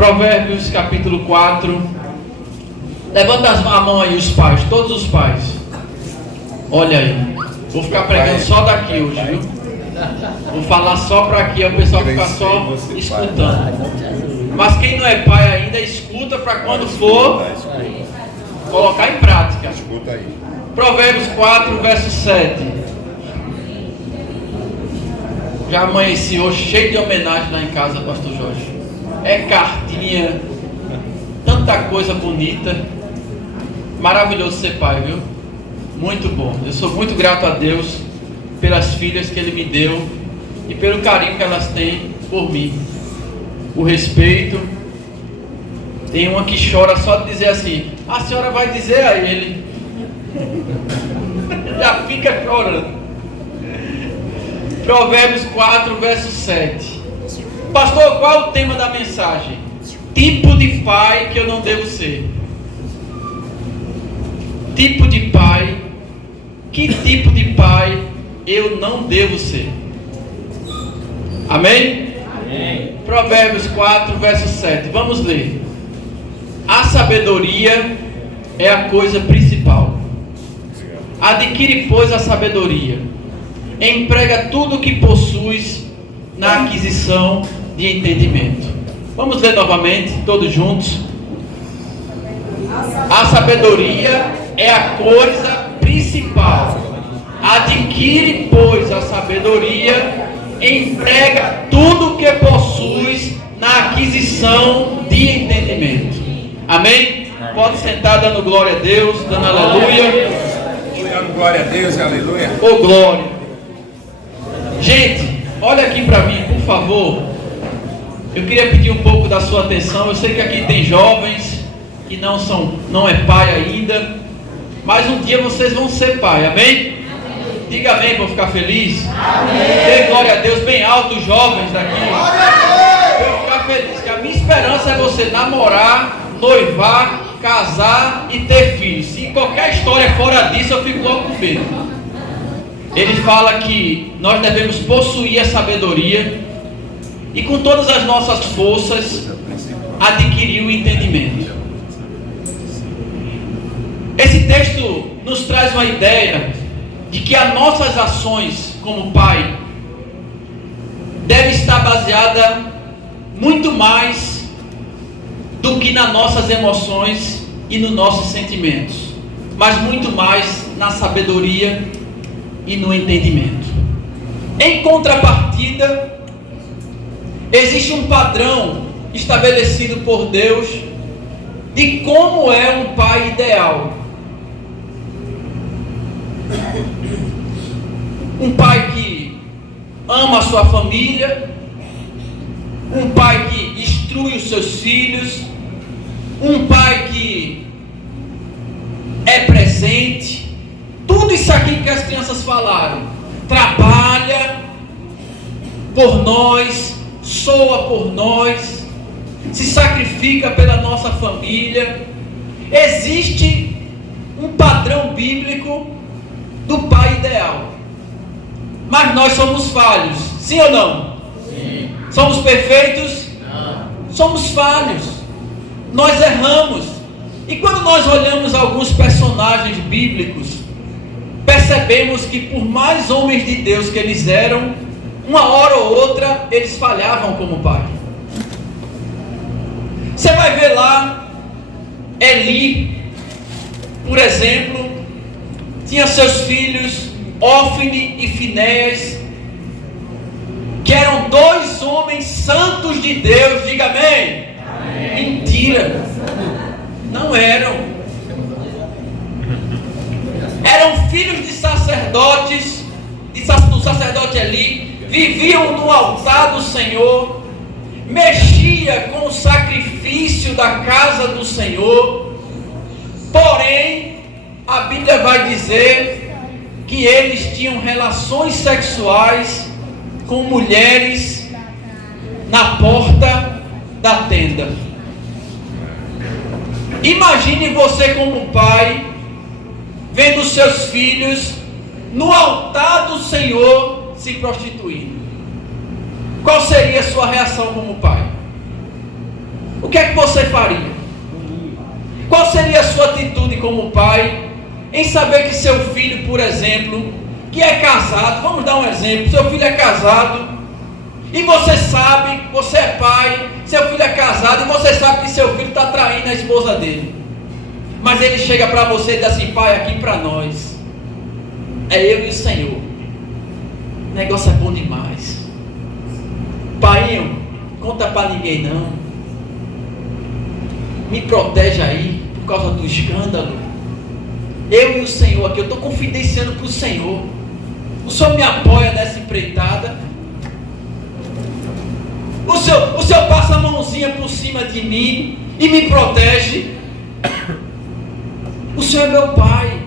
Provérbios capítulo 4. Levanta a mão aí os pais, todos os pais. Olha aí. Vou ficar pregando só daqui hoje, viu? Vou falar só para aqui, o pessoal ficar só escutando. Mas quem não é pai ainda, escuta para quando for colocar em prática. Escuta aí. Provérbios 4, verso 7. Já amanheci hoje cheio de homenagem lá em casa, pastor Jorge. É cartinha, tanta coisa bonita. Maravilhoso ser pai, viu? Muito bom. Eu sou muito grato a Deus pelas filhas que Ele me deu e pelo carinho que elas têm por mim. O respeito. Tem uma que chora só de dizer assim: a senhora vai dizer a ele. Já fica chorando. Provérbios 4, verso 7. Pastor, qual é o tema da mensagem? Tipo de pai que eu não devo ser. Tipo de pai. Que tipo de pai eu não devo ser? Amém? Amém. Provérbios 4, verso 7. Vamos ler. A sabedoria é a coisa principal. Adquire, pois, a sabedoria. Emprega tudo o que possuis na aquisição de entendimento. Vamos ler novamente, todos juntos. A sabedoria é a coisa principal. Adquire, pois, a sabedoria. Emprega tudo o que possuis na aquisição de entendimento. Amém? Pode sentar dando glória a Deus, dando aleluia. Dando glória a Deus, aleluia. Ô glória. Gente, olha aqui para mim, por favor. Eu queria pedir um pouco da sua atenção. Eu sei que aqui tem jovens que não é pai ainda, mas um dia vocês vão ser pai, amém? Diga amém para eu ficar feliz. Dê glória a Deus bem alto, os jovens daqui. Para eu ficar feliz, que a minha esperança é você namorar, noivar, casar e ter filhos. Se qualquer história fora disso, eu fico logo com medo. Ele fala que nós devemos possuir a sabedoria e com todas as nossas forças adquirir o entendimento. Esse texto nos traz uma ideia de que as nossas ações como pai devem estar baseadas muito mais do que nas nossas emoções e nos nossos sentimentos, mas muito mais na sabedoria e no entendimento. Em contrapartida, existe um padrão estabelecido por Deus de como é um pai ideal. Um pai que ama a sua família, um pai que instrui os seus filhos, um pai que é presente, tudo isso aqui que as crianças falaram, trabalha por nós, soa por nós, se sacrifica pela nossa família. Existe um padrão bíblico do pai ideal, mas nós somos falhos, sim ou não? Sim. Somos perfeitos? Não. Somos falhos, nós erramos. E quando nós olhamos alguns personagens bíblicos, percebemos que por mais homens de Deus que eles eram, uma hora ou outra eles falhavam como pai. Você vai ver lá Eli, por exemplo, tinha seus filhos Ófine e Finéias, que eram dois homens santos de Deus. Diga amém. Amém. Mentira, não eram. Eram filhos de sacerdotes, do sacerdote Eli, viviam no altar do Senhor, mexia com o sacrifício da casa do Senhor. Porém, a Bíblia vai dizer que eles tinham relações sexuais com mulheres na porta da tenda. Imagine você como pai, vendo seus filhos no altar do Senhor se prostituindo. Qual seria a sua reação como pai? O que é que você faria? Qual seria a sua atitude como pai em saber que seu filho, por exemplo, que é casado, vamos dar um exemplo, seu filho é casado, e você sabe, você é pai, seu filho é casado, e você sabe que seu filho está traindo a esposa dele, mas ele chega para você e diz assim: pai, aqui para nós, é eu e o Senhor, o negócio é bom demais, paiinho, conta para ninguém não, me protege aí, por causa do escândalo, eu e o Senhor aqui, eu estou confidenciando para o Senhor, o Senhor me apoia nessa empreitada, o Senhor passa a mãozinha por cima de mim e me protege, o Senhor é meu pai.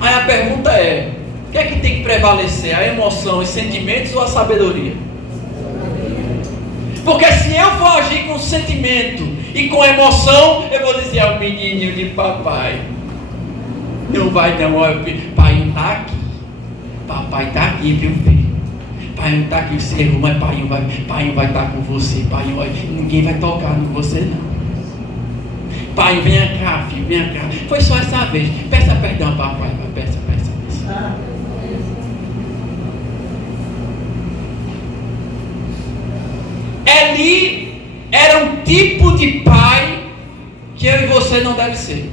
Aí a pergunta é: o que é que tem que prevalecer, a emoção, os sentimentos ou a sabedoria? Porque se eu for agir com sentimento e com emoção, eu vou dizer: é o menininho de papai, não vai não, pai não está aqui, papai está aqui, viu filho, pai não está aqui, você errou, mas pai vai estar com você, ninguém vai tocar em você não, pai venha cá filho, venha cá, foi só essa vez, peça perdão papai, peça. Eli era um tipo de pai que eu e você não deve ser.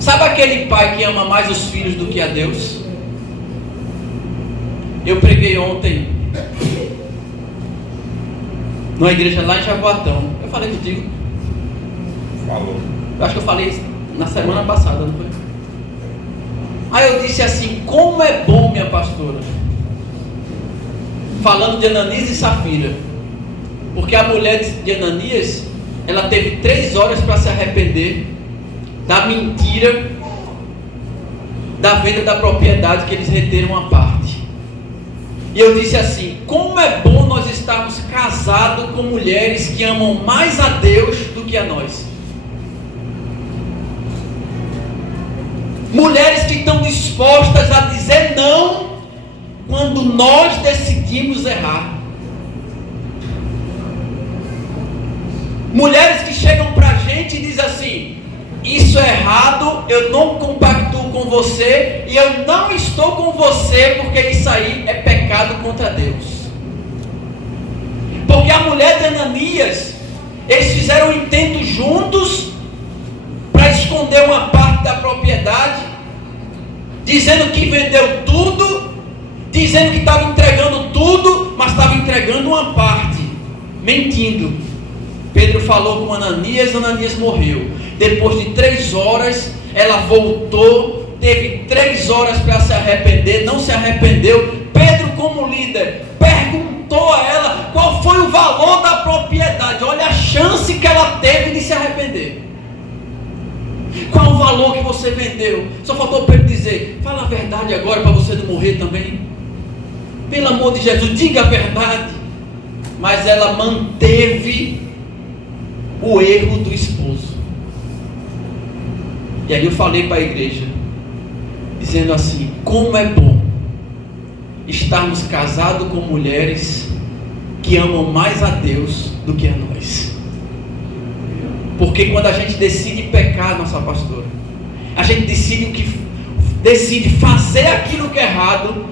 Sabe aquele pai que ama mais os filhos do que a Deus? Eu preguei ontem numa igreja lá em Jaboatão. Eu falei contigo? Falou. Eu acho que eu falei isso na semana passada, não foi? Aí eu disse assim: como é bom, minha pastora, falando de Ananias e Safira, porque a mulher de Ananias, ela teve 3 horas para se arrepender da mentira da venda da propriedade que eles reteram uma parte. E eu disse assim: como é bom nós estarmos casados com mulheres que amam mais a Deus do que a nós. Mulheres que estão dispostas a dizer não quando nós decidimos errar. Mulheres que chegam para a gente e dizem assim: isso é errado, eu não compactuo com você e eu não estou com você porque isso aí é pecado contra Deus. Porque a mulher de Ananias, eles fizeram um intento juntos para esconder uma parte da propriedade, dizendo que vendeu tudo, dizendo que estava entregando tudo, mas estava entregando uma parte, mentindo. Pedro falou com Ananias, Ananias morreu. Depois de 3 horas, ela voltou, teve 3 horas para se arrepender, não se arrependeu. Pedro, como líder, perguntou a ela qual foi o valor da propriedade. Olha a chance que ela teve de se arrepender. Qual o valor que você vendeu? Só faltou Pedro dizer: fala a verdade agora para você não morrer também. Pelo amor de Jesus, diga a verdade. Mas ela manteve o erro do esposo. E aí eu falei para a igreja, dizendo assim: como é bom estarmos casados com mulheres que amam mais a Deus do que a nós. Porque quando a gente decide pecar, nossa pastora, a gente decide fazer aquilo que é errado,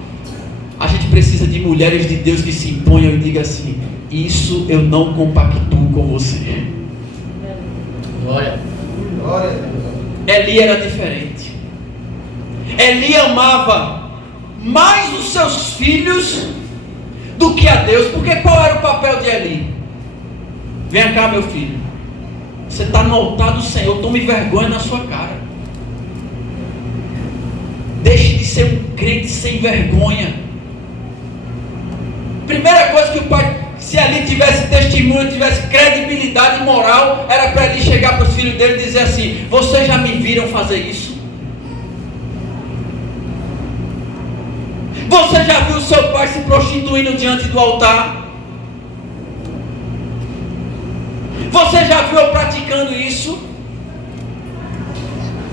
a gente precisa de mulheres de Deus que se imponham e digam assim: isso eu não compactuo com você. Glória. Eli era diferente. Eli amava mais os seus filhos do que a Deus. Porque qual era o papel de Eli? Vem cá, meu filho, você está no altar do Senhor, tome vergonha na sua cara. Deixe de ser um crente sem vergonha. Primeira coisa que o pai, se ali tivesse testemunho, tivesse credibilidade moral, era para ele chegar para os filhos dele e dizer assim: vocês já me viram fazer isso? Você já viu seu pai se prostituindo diante do altar? Você já viu eu praticando isso?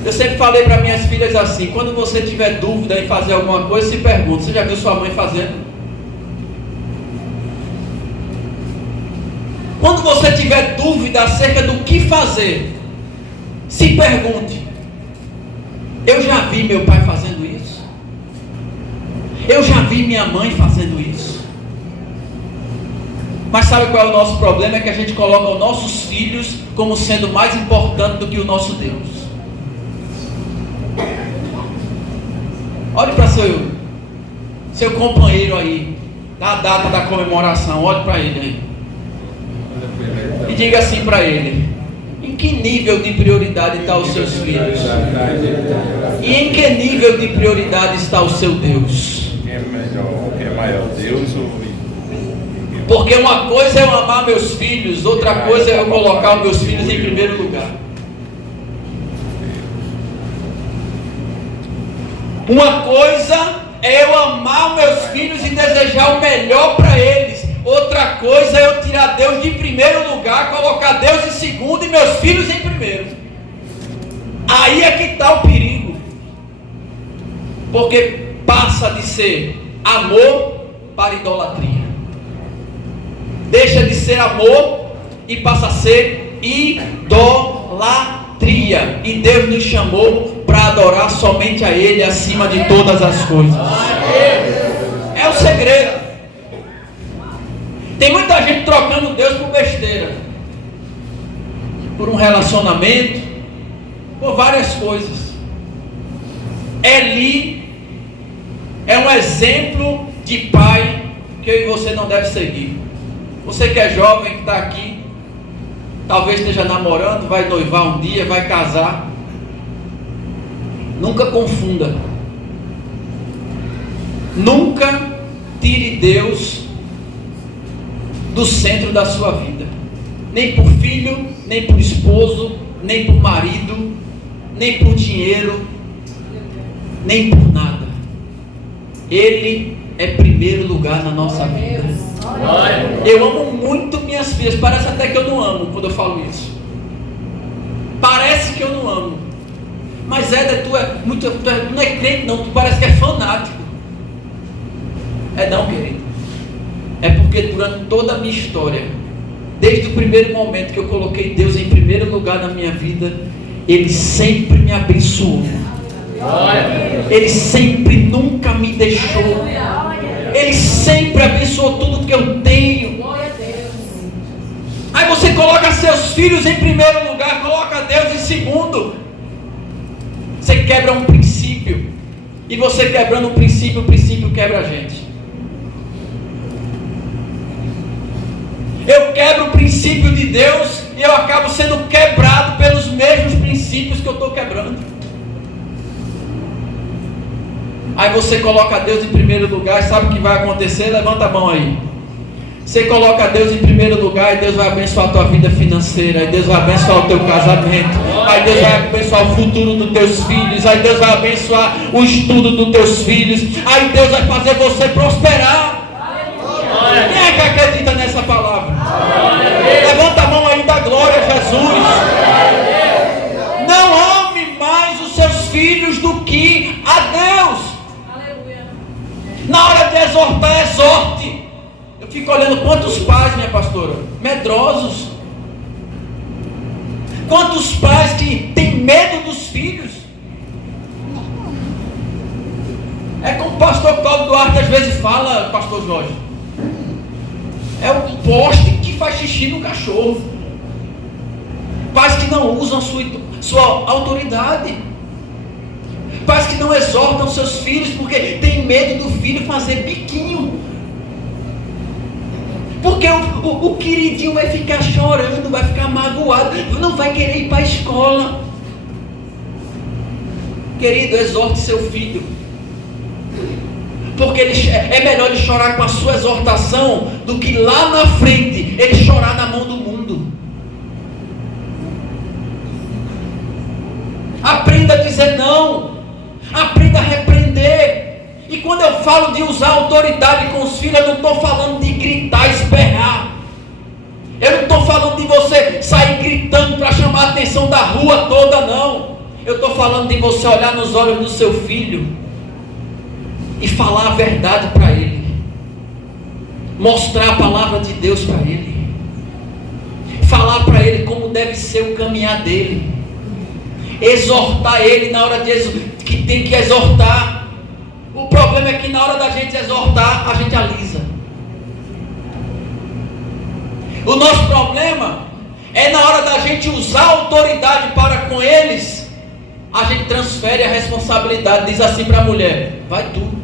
Eu sempre falei para minhas filhas assim: quando você tiver dúvida em fazer alguma coisa, se pergunta: você já viu sua mãe fazendo? Quando você tiver dúvida acerca do que fazer, se pergunte: eu já vi meu pai fazendo isso? Eu já vi minha mãe fazendo isso? Mas sabe qual é o nosso problema? É que a gente coloca os nossos filhos como sendo mais importante do que o nosso Deus. Olhe para seu companheiro aí, na data da comemoração, olhe para ele aí. E diga assim para ele: em que nível de prioridade estão os seus filhos? E em que nível de prioridade está o seu Deus? Quem é melhor? Quem é maior? Deus ou... Porque uma coisa é eu amar meus filhos, outra coisa é eu colocar os meus filhos em primeiro lugar. Uma coisa é eu amar meus filhos e desejar o melhor para eles. Outra coisa é eu tirar Deus de primeiro lugar, colocar Deus em segundo e meus filhos em primeiro. Aí é que está o perigo. Porque passa de ser amor para idolatria. Deixa de ser amor e passa a ser idolatria. E Deus nos chamou para adorar somente a Ele acima de todas as coisas. É o segredo. Tem muita gente trocando Deus por besteira, por um relacionamento, por várias coisas. Eli é um exemplo de pai que eu e você não deve seguir. Você que é jovem, que está aqui, talvez esteja namorando, vai noivar um dia, vai casar. Nunca confunda. Nunca tire Deus do centro da sua vida. Nem por filho, nem por esposo, nem por marido, nem por dinheiro, nem por nada. Ele é primeiro lugar na nossa vida. Eu amo muito minhas filhas. Parece até que eu não amo quando eu falo isso. Parece que eu não amo. Mas Éder, tu não é crente não, tu parece que é fanático. É não, querido. É porque durante toda a minha história, desde o primeiro momento que eu coloquei Deus em primeiro lugar na minha vida, Ele sempre me abençoou. Ele sempre nunca me deixou. Ele sempre abençoou tudo que eu tenho. Aí você coloca seus filhos em primeiro lugar, coloca Deus em segundo. Você quebra um princípio. E você quebrando um princípio, o princípio quebra a gente. Eu quebro o princípio de Deus e eu acabo sendo quebrado pelos mesmos princípios que eu estou quebrando. Aí você coloca Deus em primeiro lugar, sabe o que vai acontecer? Levanta a mão aí. Você coloca Deus em primeiro lugar e Deus vai abençoar a tua vida financeira, aí Deus vai abençoar o teu casamento, aí Deus vai abençoar o futuro dos teus filhos, aí Deus vai abençoar o estudo dos teus filhos, aí Deus vai fazer você prosperar. Quem é que acredita nessa palavra? Levanta a mão aí, dá glória a Jesus. Não ame mais os seus filhos do que a Deus. Na hora de exortar, exorte. Eu fico olhando quantos pais, minha pastora, medrosos. Quantos pais que têm medo dos filhos. É como o pastor Cláudio Duarte às vezes fala, pastor Jorge. É o poste que faz xixi no cachorro. Pais que não usam sua autoridade. Pais que não exortam seus filhos porque tem medo do filho fazer biquinho. Porque o queridinho vai ficar chorando, vai ficar magoado, não vai querer ir para a escola. Querido, exorte seu filho. Porque é melhor ele chorar com a sua exortação do que lá na frente ele chorar na mão do mundo. Aprenda a dizer não. Aprenda a repreender. E quando eu falo de usar autoridade com os filhos, eu não estou falando de gritar, esperar. Eu não estou falando de você sair gritando para chamar a atenção da rua toda, não. Eu estou falando de você olhar nos olhos do seu filho e falar a verdade para ele. Mostrar a palavra de Deus para ele. falar para ele como deve ser o caminhar dele, exortar ele na hora que tem que exortar. O problema é que na hora da gente exortar, a gente alisa. O nosso problema é na hora da gente usar a autoridade para com eles, a gente transfere a responsabilidade, diz assim para a mulher: vai tu.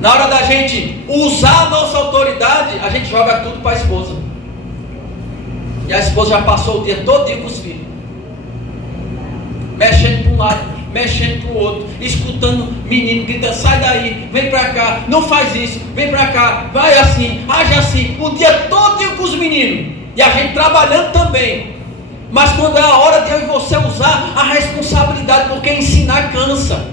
Na hora da gente usar a nossa autoridade, a gente joga tudo para a esposa. E a esposa já passou o dia todinho com os filhos, mexendo para um lado, mexendo para o outro, escutando menino gritando: sai daí, vem para cá, não faz isso, vem para cá, vai assim, age assim, o dia todinho com os meninos. E a gente trabalhando também. Mas quando é a hora de eu e você usar a responsabilidade, porque ensinar cansa.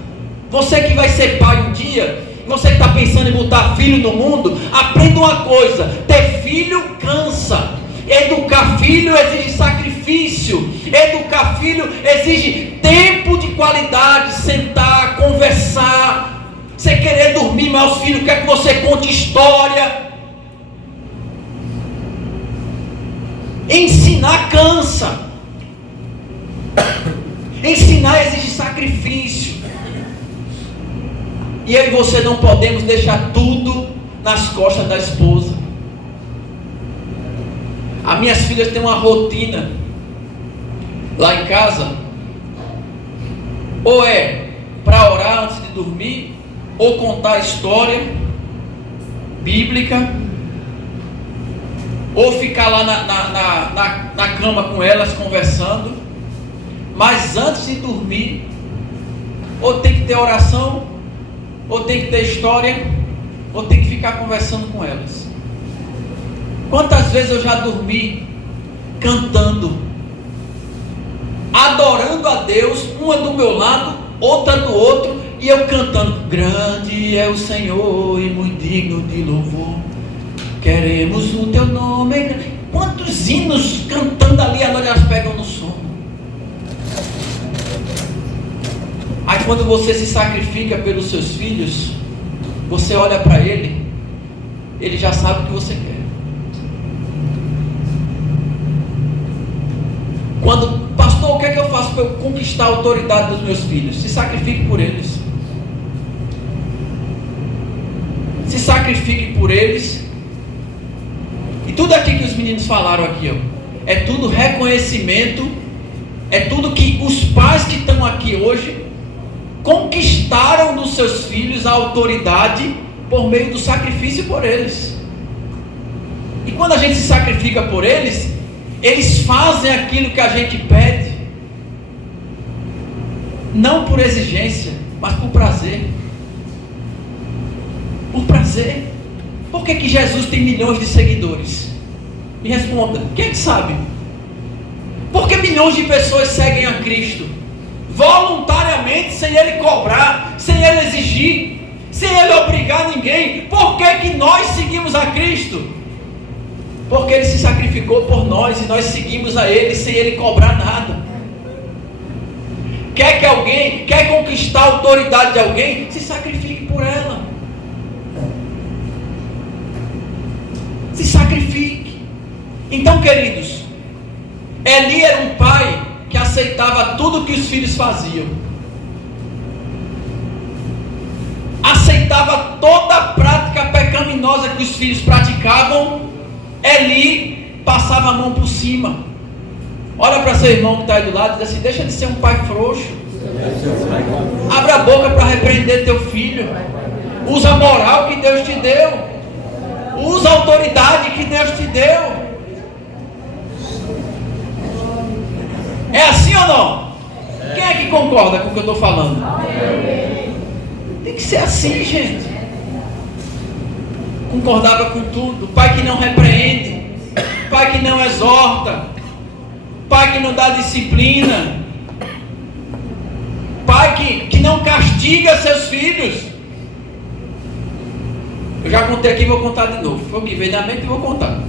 Você que vai ser pai um dia, você que está pensando em botar filho no mundo, aprenda uma coisa: ter filho cansa. Educar filho exige sacrifício. Educar filho exige tempo de qualidade, sentar, conversar. Você querer dormir, mas os filhos querem que você conte história. Ensinar cansa. Ensinar exige sacrifício. E eu e você não podemos deixar tudo nas costas da esposa. As minhas filhas têm uma rotina lá em casa, ou é para orar antes de dormir, ou contar história bíblica, ou ficar lá na cama com elas conversando. Mas antes de dormir, ou tem que ter oração, ou tem que ter história, ou tem que ficar conversando com elas. Quantas vezes eu já dormi cantando, adorando a Deus, uma do meu lado, outra do outro, e eu cantando: grande é o Senhor e muito digno de louvor, queremos o teu nome. Quantos hinos cantando ali, a noite elas pegam no sono. Aí quando você se sacrifica pelos seus filhos, você olha para ele já sabe o que você quer. Quando: pastor, o que é que eu faço para eu conquistar a autoridade dos meus filhos? Se sacrifique por eles. Se sacrifique por eles. E tudo aqui que os meninos falaram aqui, ó, é tudo reconhecimento, é tudo que os pais que estão aqui hoje conquistaram dos seus filhos a autoridade por meio do sacrifício por eles. E quando a gente se sacrifica por eles, eles fazem aquilo que a gente pede, não por exigência, mas por prazer. Por prazer. Por que Jesus tem milhões de seguidores? Me responda, quem é que sabe? Por que milhões de pessoas seguem a Cristo voluntariamente, sem Ele cobrar, sem Ele exigir, sem Ele obrigar ninguém? Por que nós seguimos a Cristo? Porque Ele se sacrificou por nós e nós seguimos a Ele sem Ele cobrar nada. Quer conquistar a autoridade de alguém? Se sacrifique por ela. Se sacrifique. Então, queridos, Eli era um pai que aceitava tudo que os filhos faziam. Aceitava toda a prática pecaminosa que os filhos praticavam. Eli passava a mão por cima. Olha para seu irmão que está aí do lado e diz assim: deixa de ser um pai frouxo. Abre a boca para repreender teu filho. Usa a moral que Deus te deu. Usa a autoridade que Deus te deu. É assim ou não? Quem é que concorda com o que eu estou falando? Tem que ser assim, gente. Concordava com tudo. Pai que não repreende, pai que não exorta, pai que não dá disciplina, pai que não castiga seus filhos. Eu já contei aqui e vou contar de novo. Foi o que veio na mente e vou contar.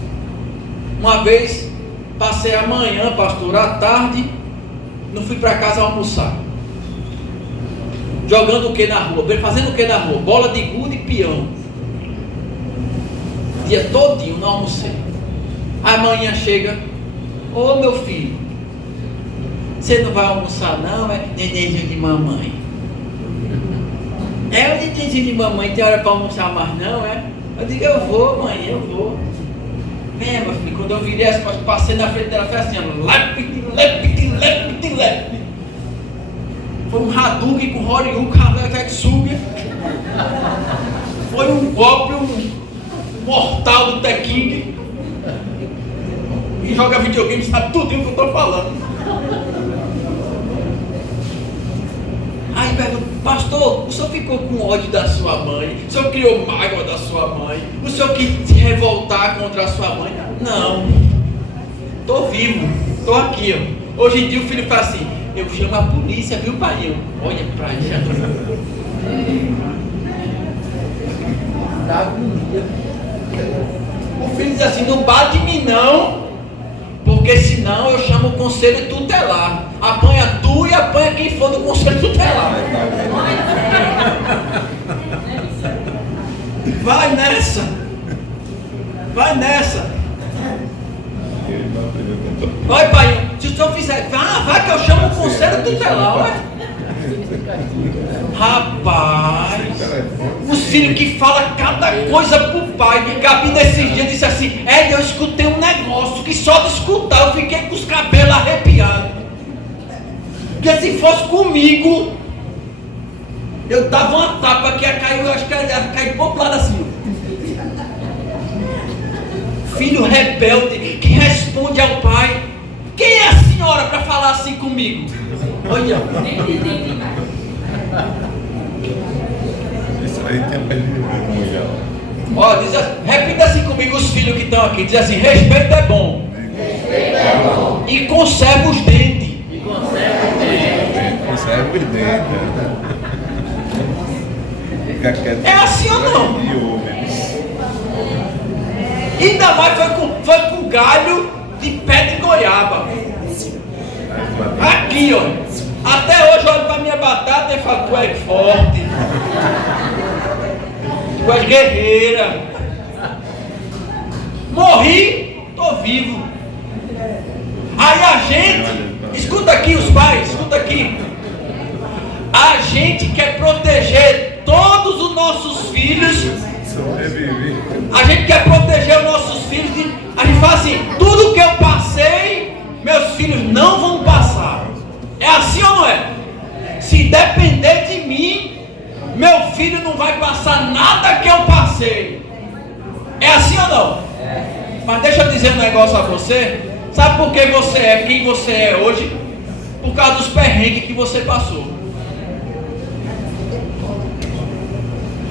Uma vez passei a manhã, pastor, à tarde, não fui para casa almoçar. Jogando o que na rua? Fazendo o que na rua? Bola de gude e peão. dia todinho, não almocei. Amanhã chega, ô meu filho, você não vai almoçar não, é nenenzinho de mamãe. É o nenenzinho de mamãe, tem hora para almoçar mais não, é? Eu digo, eu vou mãe, eu vou. Vem meu filho, quando eu virei as costas, passei na frente dela, foi assim, lepite. Foi um Hadouken com Horyuken, Havetsuga. Foi um golpe, um mortal do Teking. E joga videogame, sabe tudo o que eu estou falando. Aí pergunta, pastor, o senhor ficou com ódio da sua mãe? O senhor criou mágoa da sua mãe? O senhor quis se revoltar contra a sua mãe? Não, estou vivo, estou aqui. Ó. Hoje em dia o filho fala assim, eu chamo a polícia, viu pai? Olha pra aí, já estou... Dá agonia. O filho diz assim, não bate em mim não, porque senão eu chamo o conselho tutelar. Apanha tu e apanha quem for do conselho tutelar. Vai nessa. Vai nessa. Vai pai, se o senhor fizer, vai que eu chamo o conselho tutelar. Vai. Rapaz, os filhos que falam cada coisa pro pai. Gabi nesses dias disse assim, eu escutei um negócio que só de escutar eu fiquei com os cabelos arrepiados. Porque se fosse comigo, eu dava uma tapa que ia cair, eu acho que ia cair pro outro lado assim. Filho rebelde que responde ao pai. Quem é a senhora para falar assim comigo? Olha. Isso aí tem mais vergonha. Ó, diz assim, repita assim comigo os filhos que estão aqui. Diz assim, respeito é bom. E conserva os dentes. Conserva os dentes. É assim ou não? Ainda mais foi com galho de pé de goiaba. Aqui, ó. Até hoje eu olho pra minha batata e falo, tu é forte. Tu és guerreira. Morri, tô vivo. Aí a gente, escuta aqui os pais, escuta aqui. A gente quer proteger todos os nossos filhos. A gente quer proteger os nossos filhos. A gente fala assim, tudo que eu passei, meus filhos não vão passar. É assim ou não é? Se depender de mim, meu filho não vai passar nada que eu passei. É assim ou não? Mas deixa eu dizer um negócio a você. Sabe por que você é quem você é hoje? Por causa dos perrengues que você passou.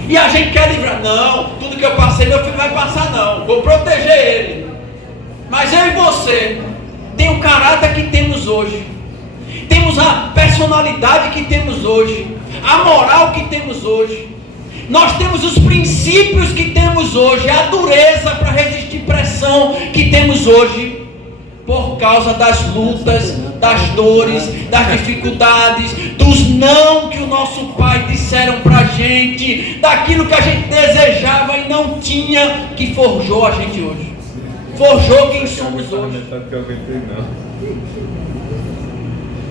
E a gente quer livrar. Não, tudo que eu passei, meu filho vai passar não. Vou proteger ele. Mas eu e você tem o caráter que temos hoje. Temos a personalidade que temos hoje. A moral que temos hoje. Nós temos os princípios que temos hoje. A dureza para resistir pressão que temos hoje. Por causa das lutas, das dores, das dificuldades, dos não que o nosso pai disseram pra gente, daquilo que a gente desejava e não tinha, que forjou a gente hoje. Forjou quem somos hoje.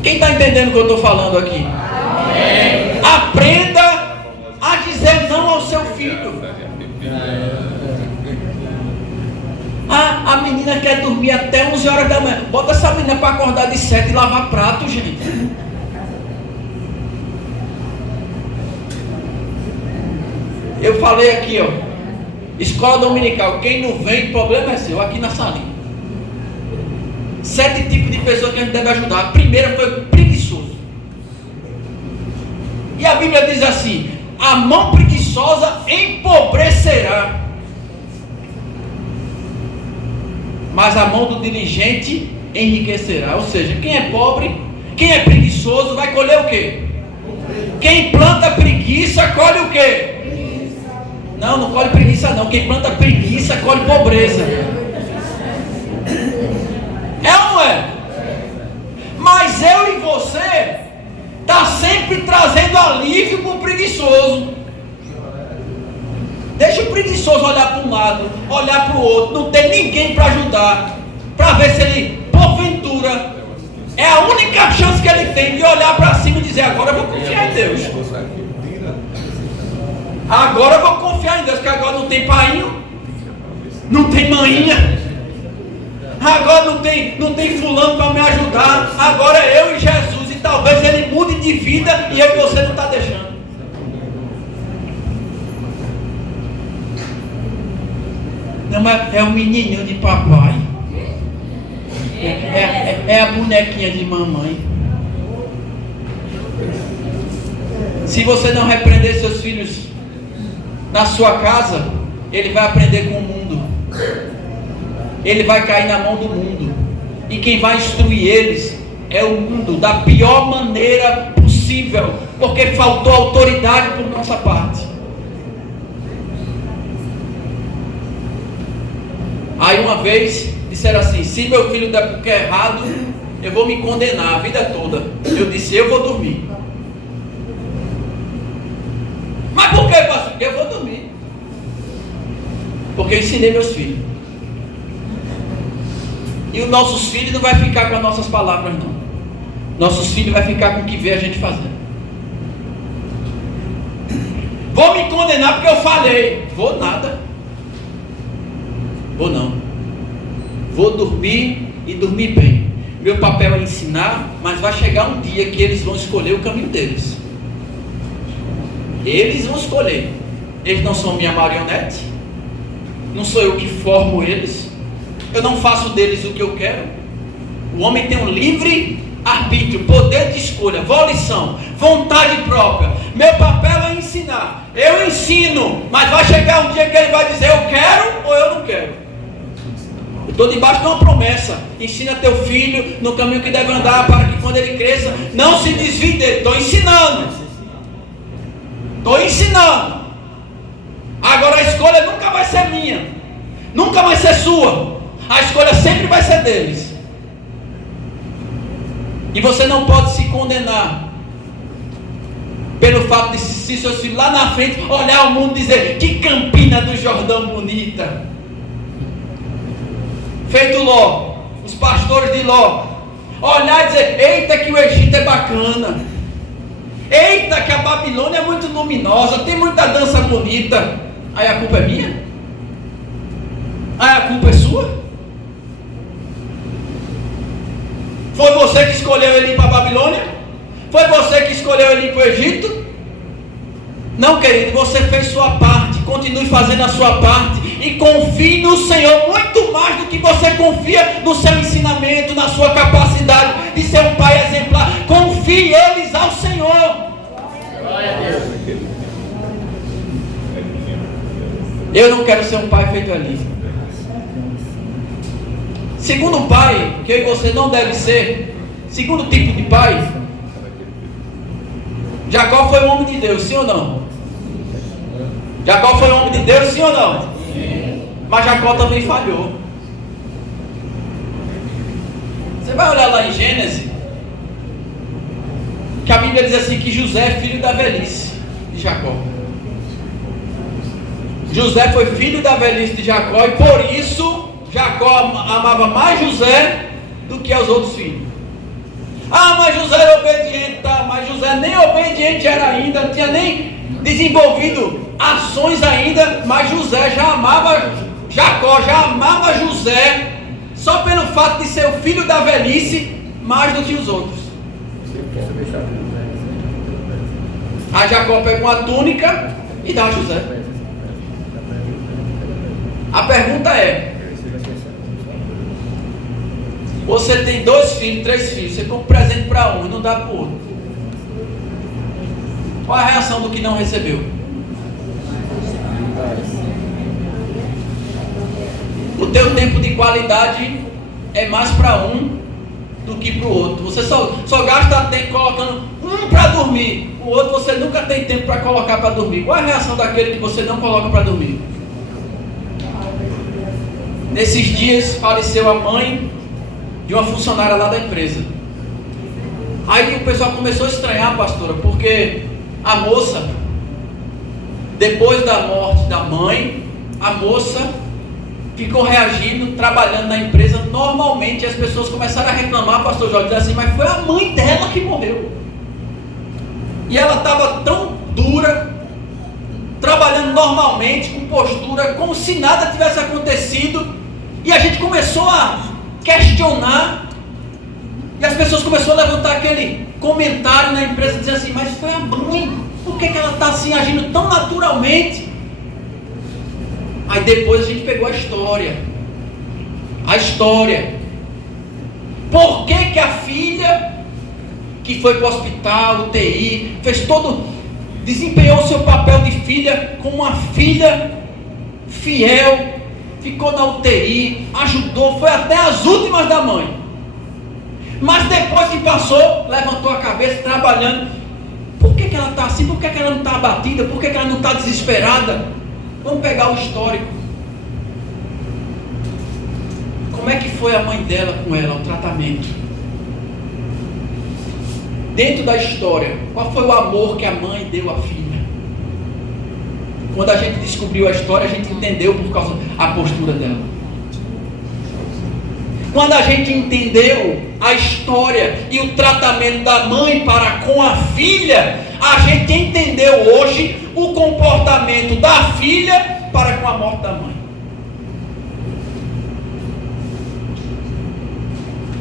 Quem está entendendo o que eu estou falando aqui? Aprenda a dizer não ao seu filho. A menina quer dormir até 11 horas da manhã. Bota essa menina para acordar de 7 e lavar prato, gente. Eu falei aqui, ó. Escola dominical. Quem não vem, o problema é seu. Aqui na salinha. 7 tipos de pessoas que a gente deve ajudar. A primeira foi preguiçoso. E a Bíblia diz assim: a mão preguiçosa empobrecerá, mas a mão do diligente enriquecerá. Ou seja, quem é pobre, quem é preguiçoso, vai colher o quê? Quem planta preguiça, colhe o quê? Não, não colhe preguiça não. Quem planta preguiça, colhe pobreza. É ou não é? Mas eu e você está sempre trazendo alívio para o preguiçoso. Deixa o preguiçoso olhar para um lado, olhar para o outro, não tem ninguém para ajudar, para ver se ele, porventura, é a única chance que ele tem de olhar para cima e dizer: agora eu vou confiar em Deus. Agora eu vou confiar em Deus, que agora não tem painho, não tem maninha, agora não tem fulano para me ajudar, agora é eu e Jesus, e talvez ele mude de vida e eu e você não está deixando. Não, mas é o menininho de papai, é a bonequinha de mamãe. Se você não repreender seus filhos na sua casa, ele vai aprender com o mundo, ele vai cair na mão do mundo, e quem vai instruir eles é o mundo, da pior maneira possível, porque faltou autoridade por nossa parte. Aí uma vez disseram assim: se meu filho der porque é errado, eu vou me condenar a vida toda. Eu disse: eu vou dormir. Mas por que, pastor? Porque eu vou dormir. Porque eu ensinei meus filhos. E os nossos filhos não vai ficar com as nossas palavras, não. Nossos filhos vai ficar com o que vê a gente fazendo. Vou me condenar porque eu falei. Vou nada. Vou não. Vou dormir e dormir bem. Meu papel é ensinar, mas vai chegar um dia que eles vão escolher o caminho deles. Eles vão escolher. Eles não são minha marionete. Não sou eu que formo eles. Eu não faço deles o que eu quero. O homem tem um livre arbítrio, poder de escolha, volição, vontade própria. Meu papel é ensinar. Eu ensino, mas vai chegar um dia que ele vai dizer: eu quero ou eu não quero. Eu estou debaixo de uma promessa: ensina teu filho no caminho que deve andar, para que quando ele cresça não se desvie dele. Estou ensinando. Estou ensinando. Agora a escolha nunca vai ser minha, nunca vai ser sua. A escolha sempre vai ser deles. E você não pode se condenar pelo fato de, se seus filhos lá na frente olhar o mundo e dizer: que Campina do Jordão bonita. Feito Ló, os pastores de Ló, olhar e dizer: eita que o Egito é bacana, eita que a Babilônia é muito luminosa, tem muita dança bonita. Aí a culpa é minha? Aí a culpa é sua? Foi você que escolheu ele ir para a Babilônia? Foi você que escolheu ele ir para o Egito? Não, querido, você fez sua parte. Continue fazendo a sua parte e confie no Senhor muito mais do que você confia no seu ensinamento, na sua capacidade de ser um pai exemplar. Confie eles ao Senhor. Glória a Deus. Eu não quero ser um pai feito ali. Segundo pai, que eu e você não deve ser, segundo tipo de pai, Jacó foi um homem de Deus, sim ou não? Jacó foi um homem de Deus, sim ou não? Sim. Mas Jacó também falhou. Você vai olhar lá em Gênesis, que a Bíblia diz assim, que José é filho da velhice de Jacó. José foi filho da velhice de Jacó, e por isso Jacó amava mais José do que aos outros filhos. Ah, mas José era obediente, tá? Mas José nem obediente era ainda, não tinha nem desenvolvido ações ainda, mas José já amava Jacó, já amava José, só pelo fato de ser o filho da velhice, mais do que os outros. Aí Jacó pega uma túnica e dá a José. A pergunta é: você tem 2 filhos, 3 filhos, você compra um presente para um e não dá para o outro. Qual a reação do que não recebeu? O teu tempo de qualidade é mais para um do que para o outro. Você só gasta tempo colocando um para dormir, o outro você nunca tem tempo para colocar para dormir. Qual a reação daquele que você não coloca para dormir? Nesses dias faleceu a mãe de uma funcionária lá da empresa. Aí o pessoal começou a estranhar, pastora, porque a moça Depois da morte da mãe, a moça ficou reagindo, trabalhando na empresa normalmente. As pessoas começaram a reclamar, pastor Jorge, dizendo assim, mas foi a mãe dela que morreu. E ela estava tão dura, trabalhando normalmente, com postura, como se nada tivesse acontecido. E a gente começou a questionar. E as pessoas começaram a levantar aquele comentário na empresa, dizendo assim, mas foi a mãe, por que ela está assim, agindo tão naturalmente? Aí depois a gente pegou a história. Por que a filha, que foi para o hospital, UTI, desempenhou o seu papel de filha como uma filha fiel, ficou na UTI, ajudou, foi até as últimas da mãe. Mas depois que passou, levantou a cabeça, trabalhando. Por que ela está assim? Por que ela não está abatida? Por que ela não está desesperada? Vamos pegar o histórico. Como é que foi a mãe dela com ela, o tratamento? Dentro da história, qual foi o amor que a mãe deu à filha? Quando a gente descobriu a história, a gente entendeu por causa da postura dela. Quando a gente entendeu a história e o tratamento da mãe para com a filha, a gente entendeu hoje o comportamento da filha para com a morte da mãe.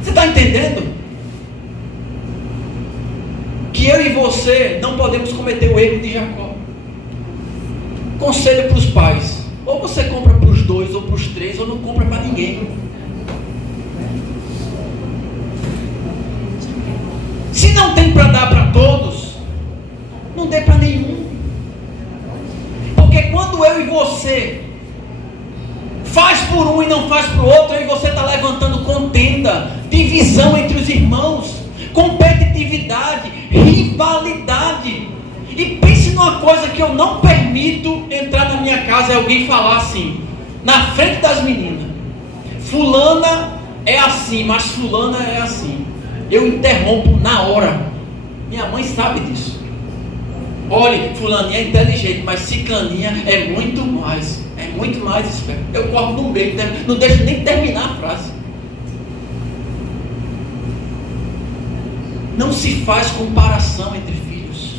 Você está entendendo? Que eu e você não podemos cometer o erro de Jacó. Conselho para os pais: ou você compra para os 2 ou para os 3, ou não compra para ninguém. Se não tem para dar para todos, não dê para nenhum. Porque quando eu e você faz por um e não faz para o outro, eu e você está levantando contenda, divisão entre os irmãos, competitividade, rivalidade. E pense numa coisa que eu não permito entrar na minha casa, é alguém falar assim, na frente das meninas: fulana é assim, mas fulana é assim. Eu interrompo na hora. Minha mãe sabe disso. Olha, fulaninha é inteligente, mas ciclaninha é muito mais esperto. Eu corto no meio, não deixo nem terminar a frase. Não se faz comparação entre filhos.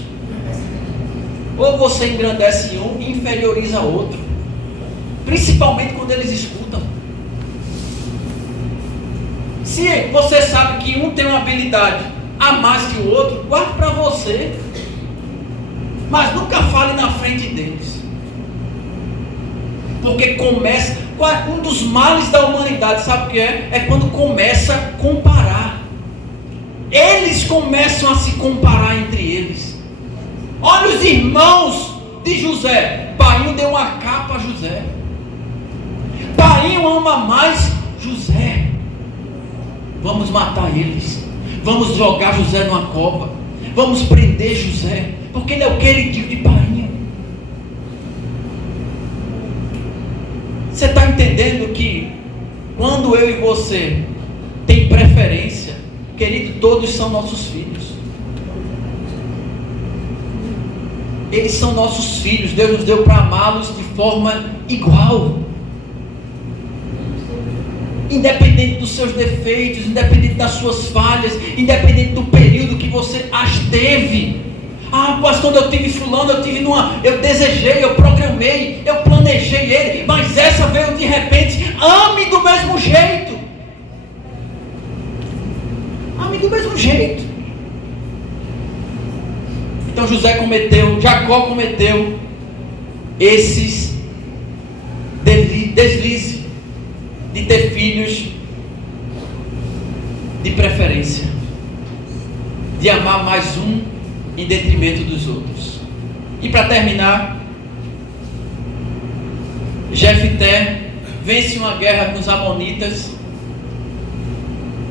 Ou você engrandece um e inferioriza outro, principalmente quando eles escutam. Se você sabe que um tem uma habilidade a mais que o outro, guarde para você, mas nunca fale na frente deles, porque começa, um dos males da humanidade, sabe o que é? É quando começa a comparar. Eles começam a se comparar entre eles. Olha os irmãos de José. Painho deu uma capa a José. Painho ama mais José. Vamos matar eles. Vamos jogar José numa cova. Vamos prender José, porque ele é o queridinho de Painho. Você está entendendo que quando eu e você tem preferência, querido, todos são nossos filhos. Eles são nossos filhos. Deus nos deu para amá-los de forma igual. Independente dos seus defeitos, independente das suas falhas, independente do período que você as teve. Ah, pastor, quando eu tive fulano, eu desejei, eu programei, eu planejei ele, mas essa veio de repente. Ame do mesmo jeito. Ame do mesmo jeito. Então Jacó cometeu esses deslizes de ter filhos de preferência, de amar mais um em detrimento dos outros. E para terminar, Jefté vence uma guerra com os amonitas,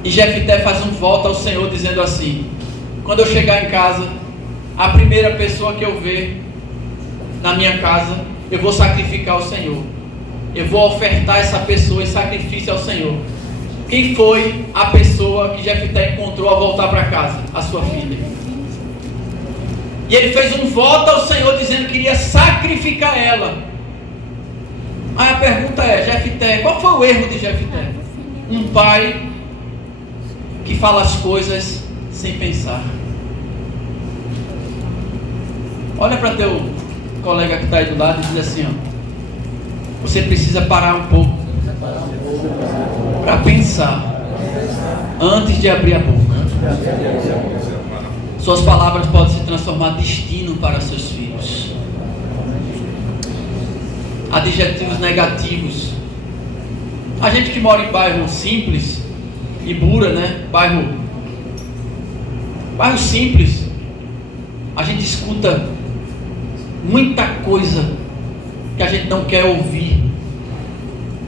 e Jefté faz um voto ao Senhor dizendo assim: quando eu chegar em casa, a primeira pessoa que eu ver na minha casa, eu vou sacrificar ao Senhor. Eu vou ofertar essa pessoa em sacrifício ao Senhor. Quem foi a pessoa que Jefté encontrou ao voltar para casa? A sua filha. E ele fez um voto ao Senhor dizendo que iria sacrificar ela. Aí a pergunta é, Jefté, qual foi o erro de Jefté? Um pai que fala as coisas sem pensar. Olha para teu colega que está aí do lado e diz assim, ó, você precisa parar um pouco para pensar antes de abrir a boca. Suas palavras podem se transformar em destino para seus filhos. Adjetivos negativos. A gente que mora em bairro simples, Ibura, né? Bairro simples, a gente escuta muita coisa que a gente não quer ouvir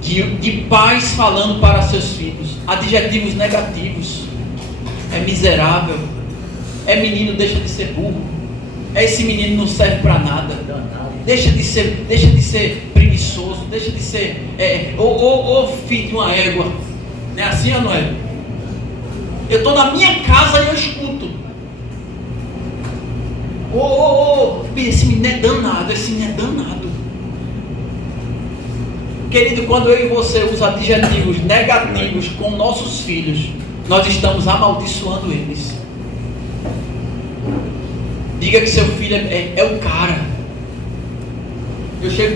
de pais falando para seus filhos. Adjetivos negativos. É miserável, é menino, deixa de ser burro, esse menino não serve para nada, deixa de ser preguiçoso, deixa de ser filho de uma égua. Não é assim ou não é? Eu estou na minha casa e eu escuto. Esse menino é danado, esse menino é danado. Querido, quando eu e você usa adjetivos negativos com nossos filhos, nós estamos amaldiçoando eles. Diga que seu filho é o cara. Eu chego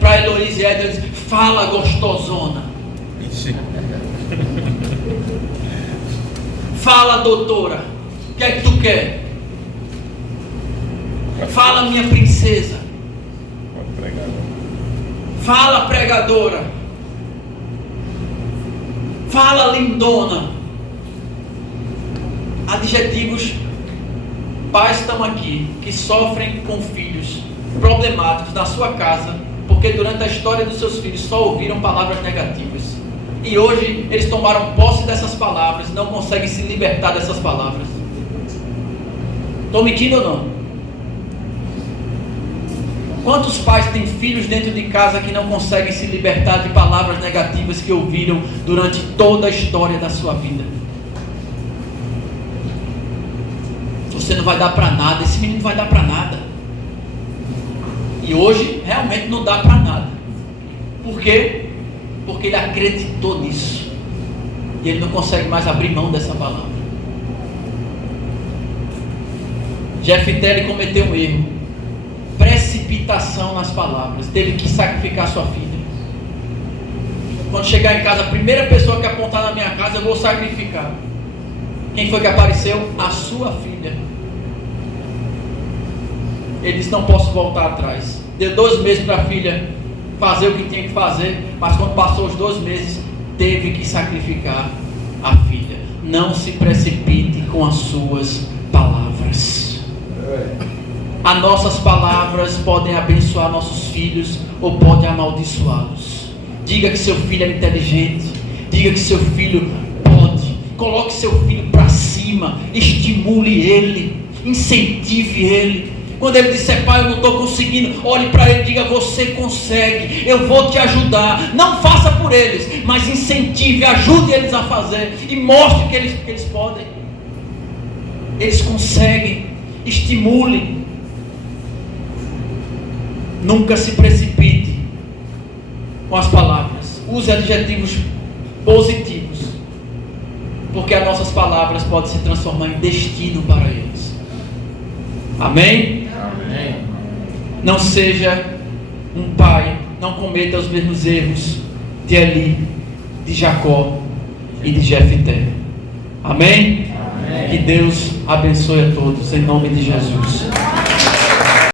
para Heloísa e ela diz, fala gostosona. Fala doutora, o que é que tu quer? Fala minha princesa. Fala pregadora. Fala lindona. Adjetivos. Pais estão aqui que sofrem com filhos problemáticos na sua casa, porque durante a história dos seus filhos só ouviram palavras negativas. E hoje eles tomaram posse dessas palavras e não conseguem se libertar dessas palavras. Estou mentindo ou não? Quantos pais têm filhos dentro de casa que não conseguem se libertar de palavras negativas que ouviram durante toda a história da sua vida? Você não vai dar para nada, esse menino não vai dar para nada. E hoje realmente não dá para nada. Por quê? Porque ele acreditou nisso e ele não consegue mais abrir mão dessa palavra. Jefté cometeu um erro, precipitação nas palavras. Teve que sacrificar sua filha. Quando chegar em casa, a primeira pessoa que apontar na minha casa, eu vou sacrificar. Quem foi que apareceu? A sua filha. Ele disse, não posso voltar atrás. Deu 2 meses para a filha fazer o que tinha que fazer, mas quando passou os 2 meses, teve que sacrificar a filha. Não se precipite com as suas palavras. As nossas palavras podem abençoar nossos filhos ou podem amaldiçoá-los. Diga que seu filho é inteligente. Diga que seu filho pode. Coloque seu filho para cima. Estimule ele. Incentive ele. Quando ele disser, pai, eu não estou conseguindo, olhe para ele e diga, você consegue, eu vou te ajudar. Não faça por eles, mas incentive, ajude eles a fazer e mostre que eles podem. Eles conseguem. Estimule. Nunca se precipite com as palavras. Use adjetivos positivos, porque as nossas palavras podem se transformar em destino para eles. Amém? Amém. Não seja um pai, não cometa os mesmos erros de Eli, de Jacó e de Jefté. Amém? Amém? Que Deus abençoe a todos, em nome de Jesus.